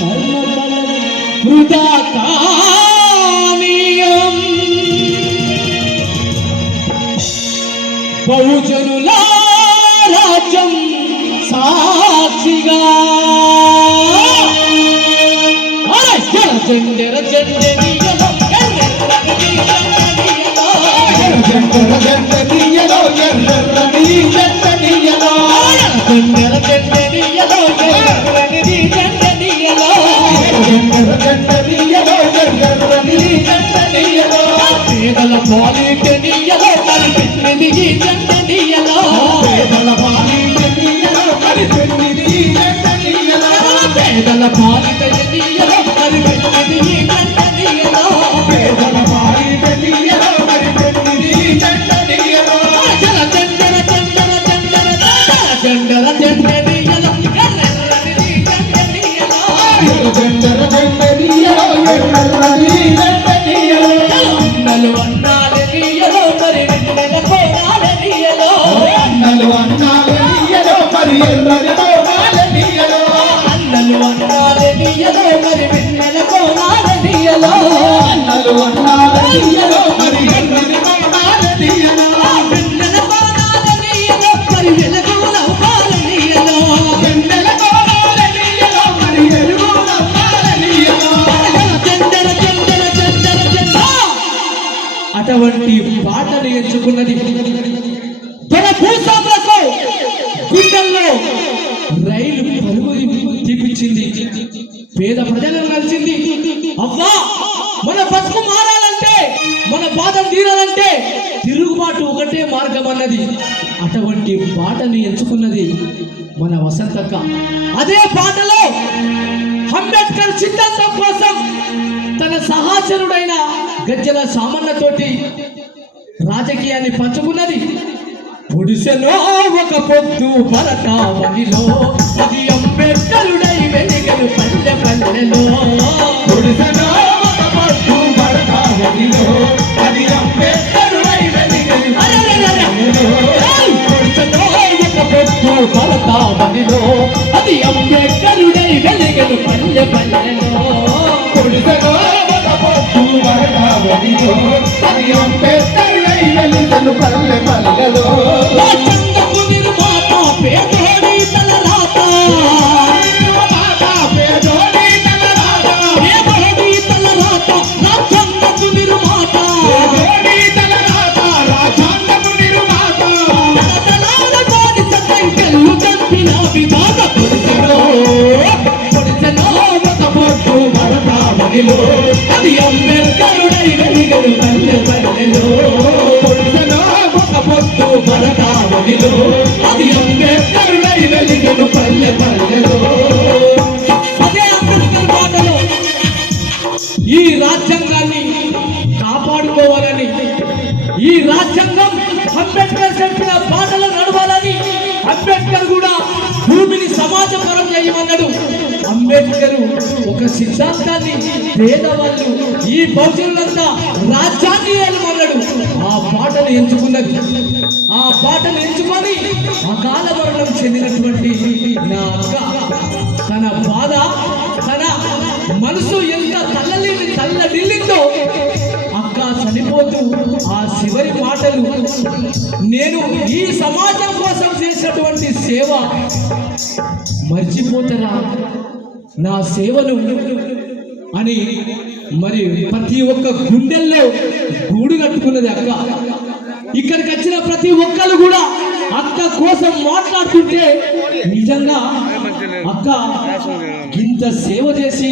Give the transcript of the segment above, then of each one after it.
కర్మఫలం వృధా కానీయం బహుజనుల రాజ్యం సాక్షిగా జెండెర జెండెనియలో జంటర జంటనీయలో పేదల పాలిటనియలో కనిపెట్టినది ఈ జెండెనియలో అటువంటి పాటను ఎంచుకున్నది తన భూస్వాములకు గుండెల్లో రైలు పరుగు తీపించింది. పేద ప్రజలను కలిసింది అవ్వా మన బతుకు మారాలంటే మన బాధ తీరాలంటే తిరుగుబాటు ఒకటే మార్గం అన్నది. అటువంటి పాటని ఎంచుకున్నది మన వసంతక్క. అదే పాటలో అంబేద్కర్ సిద్ధాంతం కోసం తన సహాచరుడైన గజ్జల సామన్నతోటి రాజకీయాన్ని పంచుకున్నది. పొడిసెలో ఒక పొద్దు భరతావనిలో అది అంబేద్కరుడై వెలిగలు పల్లె పల్లెలో గుడిసెలో అది అంబేద్కరుడై పల్లె పల్లెలో అది అంబేద్కరుడై వెలిగను పల్లె పల్లెలో భరతావనిలో అది అంబేద్కరుడై పల్లె పల్లెలో. ఒక అది అంబేద్కరుడై వెలిగలు పల్లె పల్లెలో. అదే అంబేద్కర్ మాటలో ఈ రాజ్యాంగాన్ని కాపాడుకోవాలని ఈ రాజ్యాంగం అంబేద్కర్ చెప్పిన బాటలో నడవాలని అంబేద్కర్ కూడా భూమిని సమాజపరం చేయమన్నాడు. అంబేద్కర్ ఒక సిద్ధాంతాన్ని పేదవాళ్ళు ఈ బహుజనులంతా రాజ్యాన్ని ఏలమన్నాడు ఆ పాటను ఎంచుకున్నది ఆ పాటను ఎంచుకొని అకాల మరణం చెందినటువంటి నా అక్క తన బాధ తన మనసు ఎంత తల్లలేని తల్ల నిల్లిందో అక్క చనిపోతూ ఆ చివరి మాటలు నేను ఈ సమాజం కోసం చేసినటువంటి సేవ మర్చిపోతారా? నా సేవను అని మరి ప్రతి ఒక్క గుండెల్లో గూడు కట్టుకున్నది అక్క. ఇక్కడికి వచ్చిన ప్రతి ఒక్కరు కూడా అక్క కోసం మాట్లాడుతుంటే నిజంగా అక్క ఇంత సేవ చేసి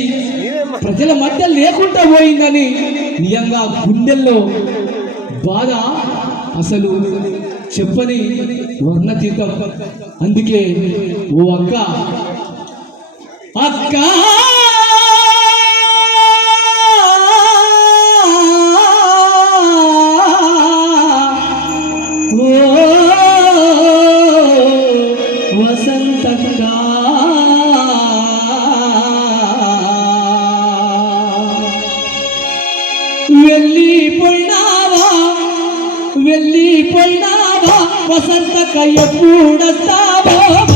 ప్రజల మధ్య లేకుండా పోయిందని నిజంగా గుండెల్లో బాధ అసలు చెప్పని వర్ణతీతం. అందుకే ఓ అక్క అక్క వెళ్ళిపోయినావా వెళ్ళిపోయినావా వసంతక ఎప్పుడొస్తావో వసంతక వెళ్ళిపోయినావా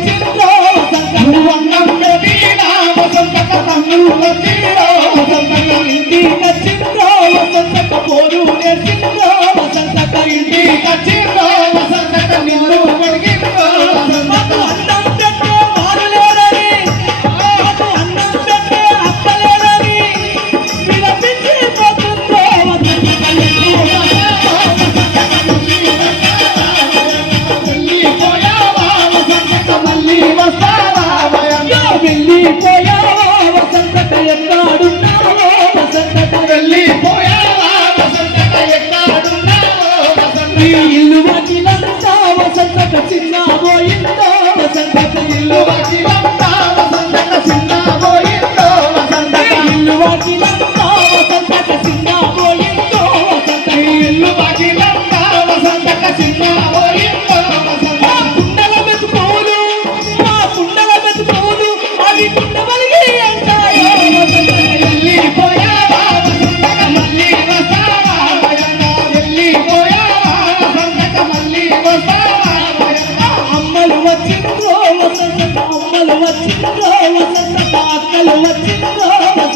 సంతకం సంతకం సంతకం నీ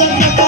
ಜಗತ್ತ